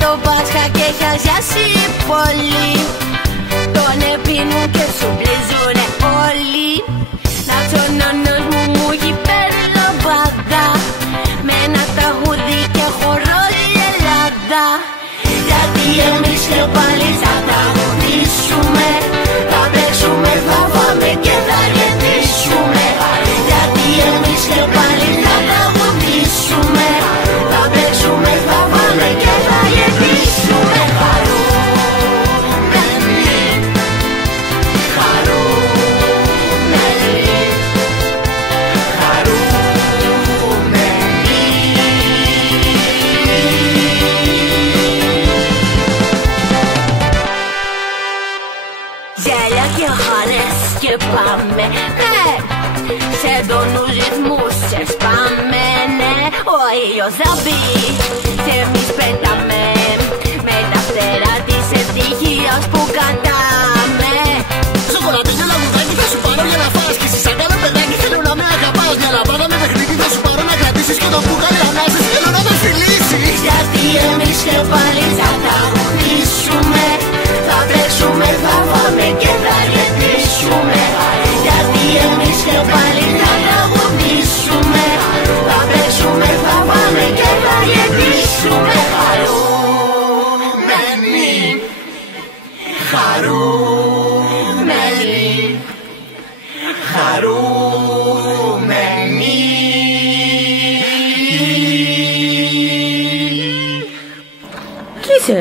το Πάσχα και χαζιάσει πολύ. Τον επίνουν και σου μπλίζουνε όλοι. Να τσονώνος μου έχει περιλαμπάδα, με ένα τραγούδι και χορό η Ελλάδα. Γιατί εμείς και πάλι θα τραγουδήσουμε, θα παίξουμε, θα φάμε και θα γεμίσουμε. Γιατί εμείς και πάλι θα τραγουδήσουμε, θα παίξουμε, θα φάμε και θα γεμίσουμε. Γέλια και χαρές και πάμε, ναι, σε έντονους ρυθμούς σε σπάμε, ναι. Ο ήλιος θα μπει και εμείς πετάμε, με τα φτερά της ευτυχίας που κατάμε. Σοκολάτε και λαγουδάκι θα σου πάρω για να φας, και εσύ σαν κάνω παιδάκι θέλω να με αγαπάς. Μια λαμπάδα με παιχνίδι θα σου πάρω να κρατήσεις, και το μπουκάλι ανάσες θέλω να με φιλήσεις. Γιατί εμείς και πάλι θα τραγουδήσουμε, θα παίξουμε, θα φάμε και θα γεμίσουμε. Γιατί εμείς και πάλι θα τραγουδήσουμε, θα παίξουμε, θα φάμε και θα γεμίσουμε. Χαρούμενοι, χαρούμενοι. Τι είσαι?